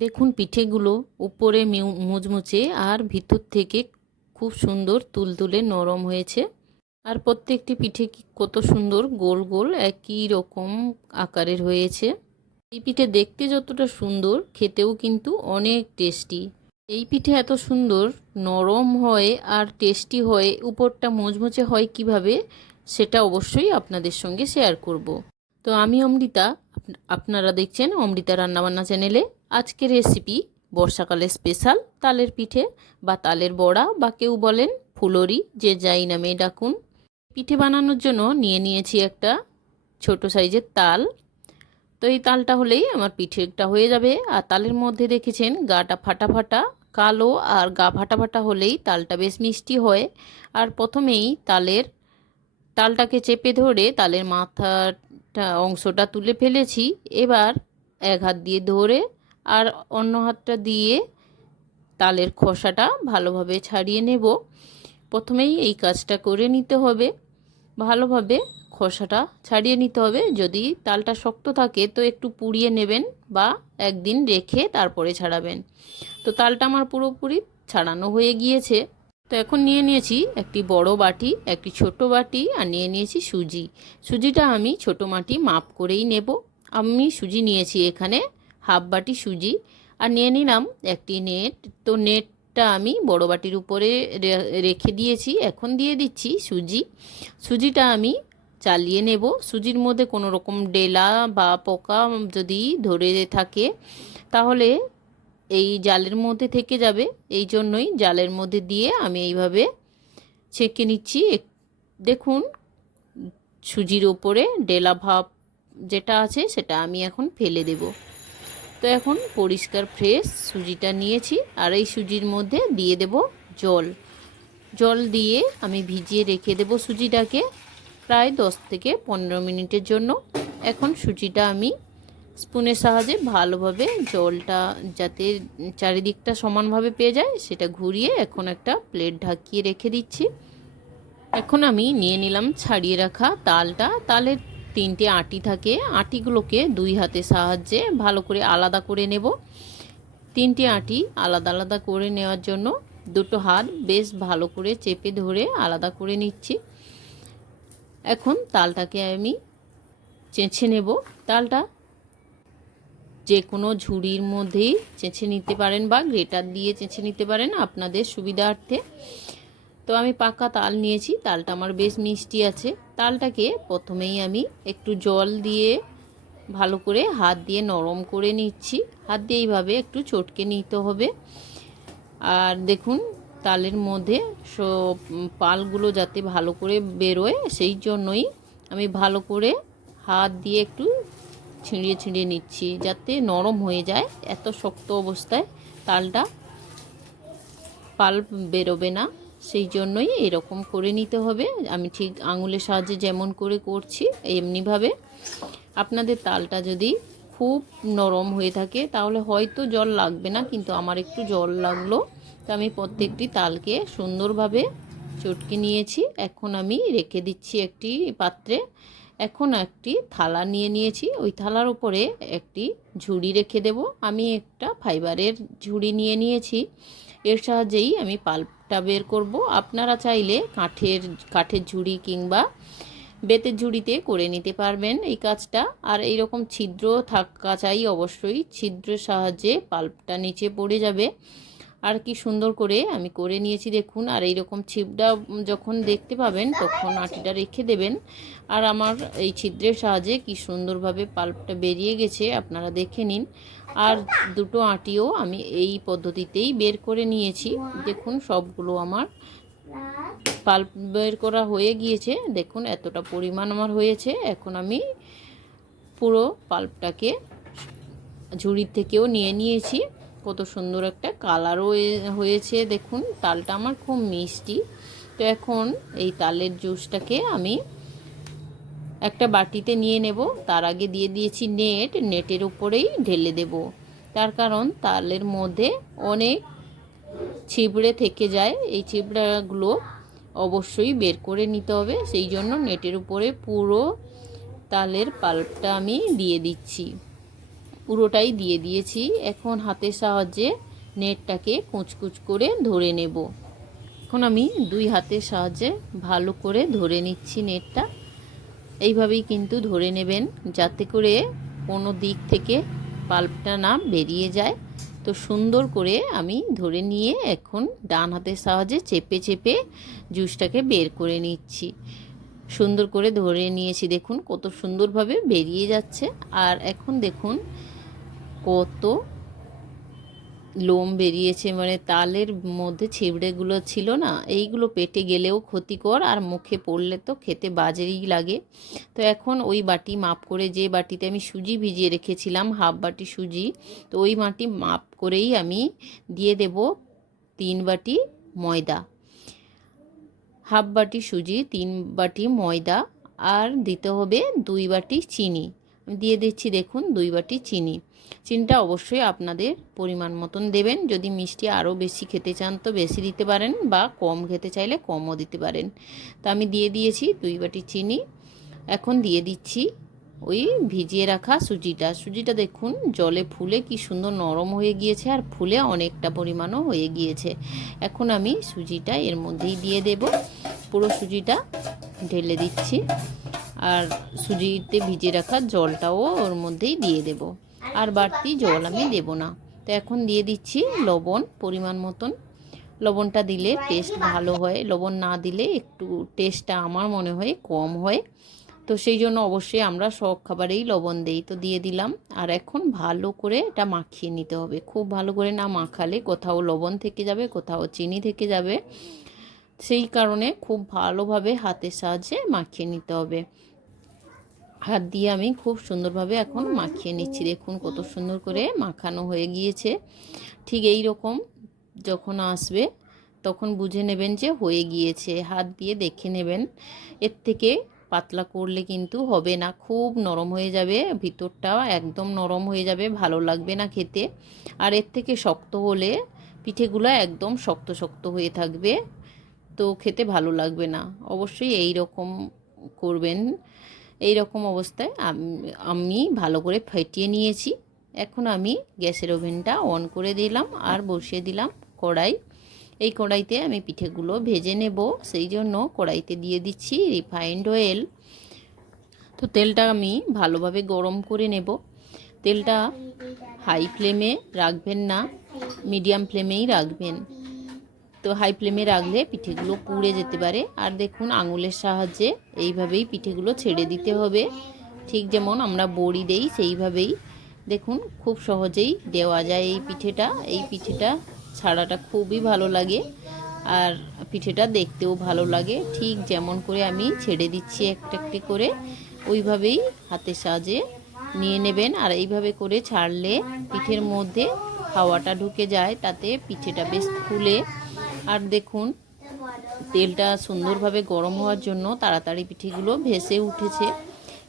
দেখুন পিঠেগুলো উপরে মুচমুচে আর ভিতর থেকে খুব সুন্দর তুলতুলে নরম হয়েছে। আর প্রত্যেকটি পিঠে কত সুন্দর গোল গোল একই রকম আকারের হয়েছে। এই পিঠে দেখতে যতটা সুন্দর খেতেও কিন্তু অনেক টেস্টি। এই পিঠে এত সুন্দর নরম হয় আর টেস্টি হয়, উপরটা মুচমুচে হয় কিভাবে সেটা অবশ্যই আপনাদের সঙ্গে শেয়ার করব। তো আমি অমৃতা, আপনারা দেখছেন অমৃতা রান্নাবান্না চ্যানেলে। আজকের রেসিপি বর্ষাকালে স্পেশাল তালের পিঠে বা তালের বড়া বা কেউ বলেন ফুলরি, যে যাই নামে ডাকুন। পিঠে বানানোর জন্য নিয়ে নিয়েছি একটা ছোট সাইজের তাল। তো এই তালটা হলেই আমার পিঠেটা হয়ে যাবে। আর তালের মধ্যে দেখেছেন গাটা ফাটা ফাটা কালো, আর গা ফাটা ফাটা হলেই তালটা বেশ মিষ্টি হয়। আর প্রথমেই তালটাকে চেপে ধরে তালের মাথাটা অংশটা তুলে ফেলেছি। এবার এক হাত দিয়ে ধরে আর অন্য হাতটা দিয়ে তালের খোসাটা ভালোভাবে ছাড়িয়ে নেব। প্রথমেই এই কাজটা করে নিতে হবে, ভালোভাবে খোসাটা ছাড়িয়ে নিতে হবে। যদি তালটা শক্ত থাকে তো একটু পুড়িয়ে নেবেন বা একদিন রেখে তারপরে ছাড়াবেন। তো তালটা আমার পুরোপুরি ছাড়ানো হয়ে গিয়েছে। তো এখন নিয়ে নিয়েছি একটি বড় বাটি, একটি ছোট বাটি, আর নিয়ে নিয়েছি সুজি। সুজিটা আমি ছোট মাটি মাপ করেই নেব। আমি সুজি নিয়েছি এখানে হাফ বাটি সুজি। আর নিয়ে নিলাম একটি নেট। তো নেটটা আমি বড় বাটির উপরে রেখে দিয়েছি। এখন দিয়ে দিচ্ছি সুজিটা আমি চালিয়ে নেব। সুজির মধ্যে কোনো রকম ডেলা বা পোকা যদি ধরে থাকে তাহলে এই জালের মধ্যে থেকে যাবে। এই জন্যই জালের মধ্যে দিয়ে আমি এইভাবে ছেঁকে নিচ্ছি। দেখুন সুজির ওপরে ডেলা ভাব যেটা আছে সেটা আমি এখন ফেলে দেব। তো এখন পরিষ্কার ফ্রেশ সুজিটা নিয়েছি আর এই সুজির মধ্যে দিয়ে দেব জল দিয়ে আমি ভিজিয়ে রেখে দেব সুজিটাকে প্রায় 10 থেকে 15 মিনিটের জন্য। এখন সুজিটা আমি স্পুনের সাহায্যে ভালোভাবে জলটা যাতে চারিদিকটা সমানভাবে পেয়ে যায় সেটা ঘুরিয়ে এখন একটা প্লেট ঢাকিয়ে রেখে দিচ্ছি। এখন আমি নিয়ে নিলাম ছাড়িয়ে রাখা তালের 3টে আটি থাকে। আটিগুলোকে 2 হাতের সাহায্যে ভালো করে আলাদা করে নেব। 3টে আটি আলাদা আলাদা করে নেওয়ার জন্য দুটো হাত বেশ ভালো করে চেপে ধরে আলাদা করে নিচ্ছি। এখন তালটাকে আমি চেঁচে নেব। তালটা যে কোনো ঝুড়ির মধ্যেই চেঁচে নিতে পারেন বা গ্রেটার দিয়ে চেঁচে নিতে পারেন আপনাদের সুবিধার্থে। তো আমি পাকা তাল নিয়েছি, তালটা আমার বেশ মিষ্টি আছে। তালটাকে প্রথমেই আমি একটু জল দিয়ে ভালো করে হাত দিয়ে নরম করে নিচ্ছি। হাত দিয়ে এইভাবে একটু চটকে নিতে হবে। আর দেখুন তালের মধ্যে সব পালগুলো যাতে ভালো করে বেরোয় সেই জন্যই আমি ভালো করে হাত দিয়ে একটু ছিঁড়িয়ে ছিঁড়িয়ে নিচ্ছি যাতে নরম হয়ে যায়। এত শক্ত অবস্থায় তালটা পাল্প বেরোবে না, সেই জন্যই এরকম করে নিতে হবে। আমি ঠিক আঙুলের সাহায্যে যেমন করে করছি এমনিভাবে। আপনাদের তালটা যদি খুব নরম হয়ে থাকে তাহলে হয়তো জল লাগবে না, কিন্তু আমার একটু জল লাগলো। তো আমি প্রত্যেকটি তালকে সুন্দরভাবে চটকে নিয়েছি। এখন আমি রেখে দিচ্ছি একটি পাত্রে। এখন একটি থালা নিয়ে নিয়েছি, ওই থালার উপরে একটি ঝুড়ি রেখে দেব। আমি একটা ফাইবারের ঝুড়ি নিয়ে নিয়েছি, এর সাহায্যেই আমি পাল্পটা বের করব। আপনারা চাইলে কাঠের ঝুড়ি কিংবা বেতের ঝুড়িতে করে নিতে পারবেন এই কাজটা। আর এইরকম ছিদ্র থাকা চাই অবশ্যই, ছিদ্রের সাহায্যে পাল্পটা নিচে পড়ে যাবে। আর কি সুন্দর করে আমি করে নিয়েছি দেখুন। আর এইরকম ছিপটা যখন দেখতে পাবেন তখন আটিটা রেখে দেবেন। আর আমার এই ছিদ্রের সাহায্যে কি সুন্দরভাবে পাল্পটা বেরিয়ে গেছে আপনারা দেখে নিন। আর দুটো আটিও আমি এই পদ্ধতিতেই বের করে নিয়েছি। দেখুন সবগুলো আমার পাল্প বের করা হয়ে গিয়েছে। দেখুন এতটা পরিমাণ আমার হয়েছে। এখন আমি পুরো পাল্পটাকে ঝুড়ির থেকেও নিয়ে নিয়েছি। কত সুন্দর একটা কালারও হয়েছে। দেখুন তালটা আমার খুব মিষ্টি। তো এখন এই তালের জুসটাকে আমি একটা বাটিতে নিয়ে নেব। তার আগে দিয়ে দিয়েছি নেটের উপরেই ঢেলে দেব। তার কারণ তালের মধ্যে অনেক ছিবড়ে থেকে যায়, এই ছিবড়াগুলো অবশ্যই বের করে নিতে হবে। সেই জন্য নেটের উপরে পুরো তালের পাল্পটা আমি দিয়ে দিচ্ছি। পুরোটাই দিয়ে দিয়েছি। এখন হাতের সাহায্যে নেটটাকে কুচকুচ করে ধরে নেব। এখন আমি দুই হাতের সাহায্যে ভালো করে ধরে নিচ্ছি নেটটা। এইভাবেই কিন্তু ধরে নেবেন, যাতে করে কোনো দিক থেকে পাল্পটা না বেরিয়ে যায়। তো সুন্দর করে আমি ধরে নিয়ে এখন ডান হাতের সাহায্যে চেপে চেপে জুসটাকে বের করে নিচ্ছি। সুন্দর করে ধরে নিয়েছি, দেখুন কত সুন্দরভাবে বেরিয়ে যাচ্ছে। আর এখন দেখুন কত লোম বেরিয়েছে, মানে তালের মধ্যে ছিবড়েগুলো ছিল না, এইগুলো পেটে গেলেও ক্ষতিকর, আর মুখে পড়লে তো খেতে বাজেই লাগে। তো এখন ওই বাটি মাপ করে, যে বাটিতে আমি সুজি ভিজিয়ে রেখেছিলাম হাফ বাটি সুজি, তো ওই বাটি মাপ করেই আমি দিয়ে দেব 3 বাটি ময়দা। হাফ বাটি সুজি, 3 বাটি ময়দা, আর দিতে হবে 2 বাটি চিনি। আমি দিয়ে দিচ্ছি দেখুন 2 বাটি চিনি। চিনিটা অবশ্যই আপনাদের পরিমাণ মতন দেবেন। যদি মিষ্টি আরও বেশি খেতে চান তো বেশি দিতে পারেন, বা কম খেতে চাইলে কমও দিতে পারেন। তো আমি দিয়ে দিয়েছি 2 বাটি চিনি। এখন দিয়ে দিচ্ছি ওই ভিজিয়ে রাখা সুজিটা দেখুন জলে ফুলে কি সুন্দর নরম হয়ে গিয়েছে, আর ফুলে অনেকটা পরিমাণও হয়ে গিয়েছে। এখন আমি সুজিটা এর মধ্যেই দিয়ে দেব, পুরো সুজিটা ঢেলে দিচ্ছি, আর সুজিতে ভিজিয়ে রাখা জলটাও ওর মধ্যেই দিয়ে দেব, আর বাড়তি জল আমি দেব না। তো এখন দিয়ে দিচ্ছি লবণ পরিমাণ মতন। লবণটা দিলে টেস্ট ভালো হয়, লবণ না দিলে একটু টেস্টটা আমার মনে হয় কম হয়। তো সেই জন্য অবশ্যই আমরা সব খাবারেই লবণ দেই, তো দিয়ে দিলাম। আর এখন ভালো করে এটা মাখিয়ে নিতে হবে। খুব ভালো করে না মাখালে কোথাও লবণ থেকে যাবে, কোথাও চিনি থেকে যাবে, সেই কারণে খুব ভালোভাবে হাতের সাহায্যে মাখিয়ে নিতে হবে। হাত দিয়ে আমি খুব সুন্দরভাবে এখন মাখিয়ে নিচ্ছি। দেখুন কত সুন্দর করে মাখানো হয়ে গিয়েছে। ঠিক এই রকম যখন আসবে তখন বুঝে নেবেন যে হয়ে গিয়েছে। হাত দিয়ে দেখে নেবেন। এর থেকে পাতলা করলে কিন্তু হবে না, খুব নরম হয়ে যাবে, ভিতরটা একদম নরম হয়ে যাবে, ভালো লাগবে না খেতে। আর এর থেকে শক্ত হলে পিঠেগুলো একদম শক্ত শক্ত হয়ে থাকবে, তো খেতে ভালো লাগবে না। অবশ্যই এই রকম করবেন। এই রকম অবস্থায় আমি ভালো করে ফেটিয়ে নিয়েছি। এখন আমি গ্যাসের ওভেনটা অন করে দিলাম আর বসিয়ে দিলাম কড়াই। এই কড়াইতে আমি পিঠেগুলো ভেজে নেব, সেই জন্য কড়াইতে দিয়ে দিচ্ছি রিফাইন্ড অয়েল। তো তেলটা আমি ভালোভাবে গরম করে নেব। তেলটা হাই ফ্লেমে রাখবেন না, মিডিয়াম ফ্লেমেই রাখবেন। তো হাই ফ্লেমে রাখলে পিঠেগুলো পুড়ে যেতে পারে। আর দেখুন আঙুলের সাহায্যে এইভাবেই পিঠেগুলো ছেড়ে দিতে হবে, ঠিক যেমন আমরা বড়ি দেই সেইভাবেই। দেখুন খুব সহজেই দেওয়া যায় এই পিঠেটা। এই পিঠেটা ছাড়াটা খুবই ভালো লাগে, আর পিঠেটা দেখতেও ভালো লাগে। ঠিক যেমন করে আমি ছেড়ে দিচ্ছি একটা একটি করে, ওইভাবেই হাতের সাহায্যে নিয়ে নেবেন। আর এইভাবে করে ছাড়লে পিঠের মধ্যে হাওয়াটা ঢুকে যায়, তাতে পিঠেটা বেশ ফুলে। আর দেখুন তেলটা সুন্দরভাবে গরম হওয়ার জন্য তাড়াতাড়ি পিঠেগুলো ভেসে উঠেছে।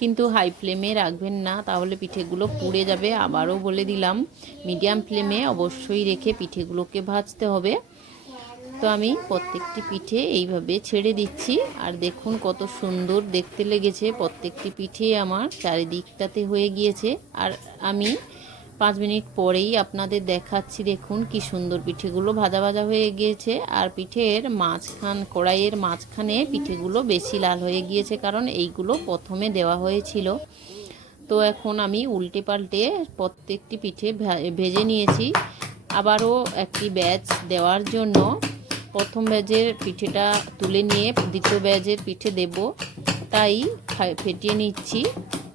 কিন্তু হাই ফ্লেমে রাখবেন না, তাহলে পিঠেগুলো পুড়ে যাবে। আবারও বলে দিলাম মিডিয়াম ফ্লেমে অবশ্যই রেখে পিঠেগুলোকে ভাজতে হবে। তো আমি প্রত্যেকটি পিঠে এইভাবে ছেড়ে দিচ্ছি, আর দেখুন কত সুন্দর দেখতে লেগেছে। প্রত্যেকটি পিঠে আমার চারিদিকটাতে হয়ে গিয়েছে। আর আমি 5 মিনিট পরেই আপনাদের দেখাচ্ছি। দেখুন কি সুন্দর পিঠেগুলো ভাজা ভাজা হয়ে গিয়েছে। আর পিঠের কড়াইয়ের মাঝখানে পিঠেগুলো বেশি লাল হয়ে গিয়েছে, কারণ এইগুলো প্রথমে দেওয়া হয়েছিল। তো এখন আমি উল্টে পাল্টে প্রত্যেকটি পিঠে ভেজে নিয়েছি। আবারও একটি ব্যাচ দেওয়ার জন্য প্রথম ব্যাচের পিঠেটা তুলে নিয়ে দ্বিতীয় ব্যাচের পিঠে দেব, তাই ফেটিয়ে নিচ্ছি।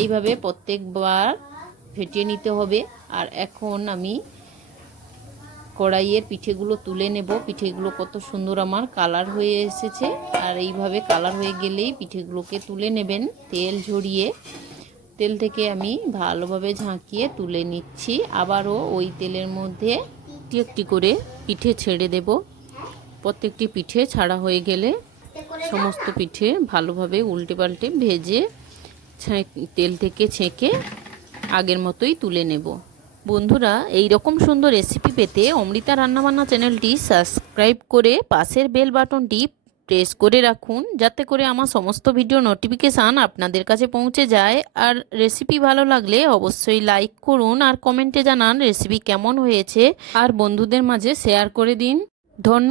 এইভাবে প্রত্যেকবার ফেটিয়ে নিতে হবে। আর এখন আমি কড়াইয়ের পিঠেগুলো তুলে নেব। পিঠেগুলো কত সুন্দর আমার কালার হয়ে এসেছে। আর এইভাবে কালার হয়ে গেলেই পিঠেগুলোকে তুলে নেবেন তেল ঝরিয়ে। তেল থেকে আমি ভালোভাবে ঝাঁকিয়ে তুলে নিচ্ছি। আবারও ওই তেলের মধ্যে একটি একটি করে পিঠে ছেড়ে দেব। প্রত্যেকটি পিঠে ছাড়া হয়ে গেলে সমস্ত পিঠে ভালোভাবে উল্টে পাল্টে ভেজে তেল থেকে ছেঁকে আগের মতোই তুলে নেব। বন্ধুরা এই রকম সুন্দর রেসিপি পেতে অমৃতা রান্নাবান্না চ্যানেলটি সাবস্ক্রাইব করে পাশের বেল বাটনটি প্রেস করে রাখুন, যাতে করে আমার সমস্ত ভিডিও নোটিফিকেশান আপনাদের কাছে পৌঁছে যায়। আর রেসিপি ভালো লাগলে অবশ্যই লাইক করুন আর কমেন্টে জানান রেসিপি কেমন হয়েছে, আর বন্ধুদের মাঝে শেয়ার করে দিন। ধন্যবাদ।